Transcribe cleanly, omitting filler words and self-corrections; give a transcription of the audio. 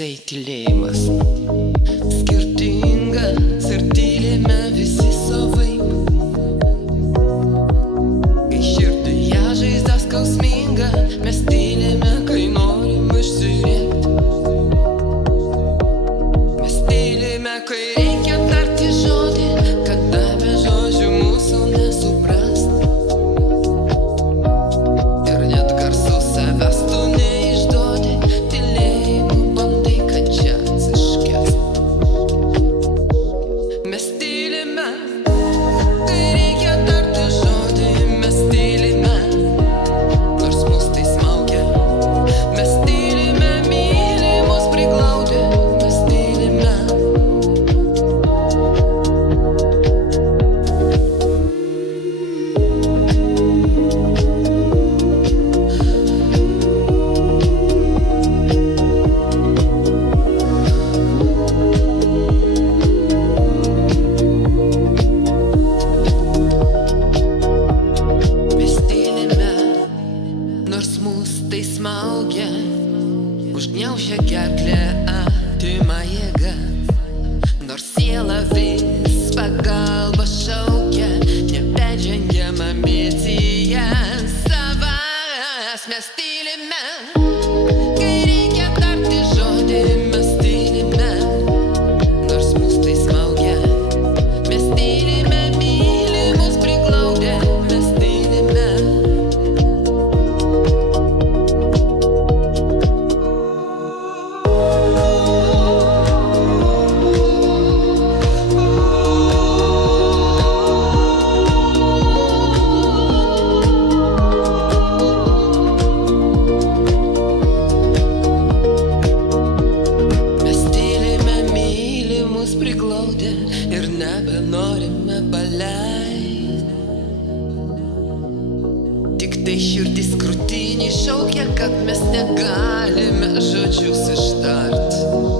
toksai tylėjimas skirtingas ir tylime visi savaip. Kai širdyje žaizda skausminga, mes tylime, kai norim išsirėkti. Mes tylime, kai reikia tarti žodį, kada be žodžių mūsų nesuprast. Ir net garsų savęs tu neišduodi, tylėjimu bandai, kad čia atsiškęst. Mes tylime, kai reikia tarti žodį, mes tylime, nors mus tai smaugia. Mes tylime, myli mus priglaudė, mes tylime. Mes tylime, nors mus tai smaugia, užgniaužia gerklę, atima jėga. Nors siela vis pagalba šaukia, neperžengiama misija savęs. Mes tylime, kai reikia tarti žodį, mes tylime, nors mus tai smaugia. Mes tylime, myli mus priglaudė, mes tylime. Mes tylime, myli mus priglaudė ir nebenorime paleist. Tik tai širdis krūtinį šaukia, kad mes negalime žodžius ištart.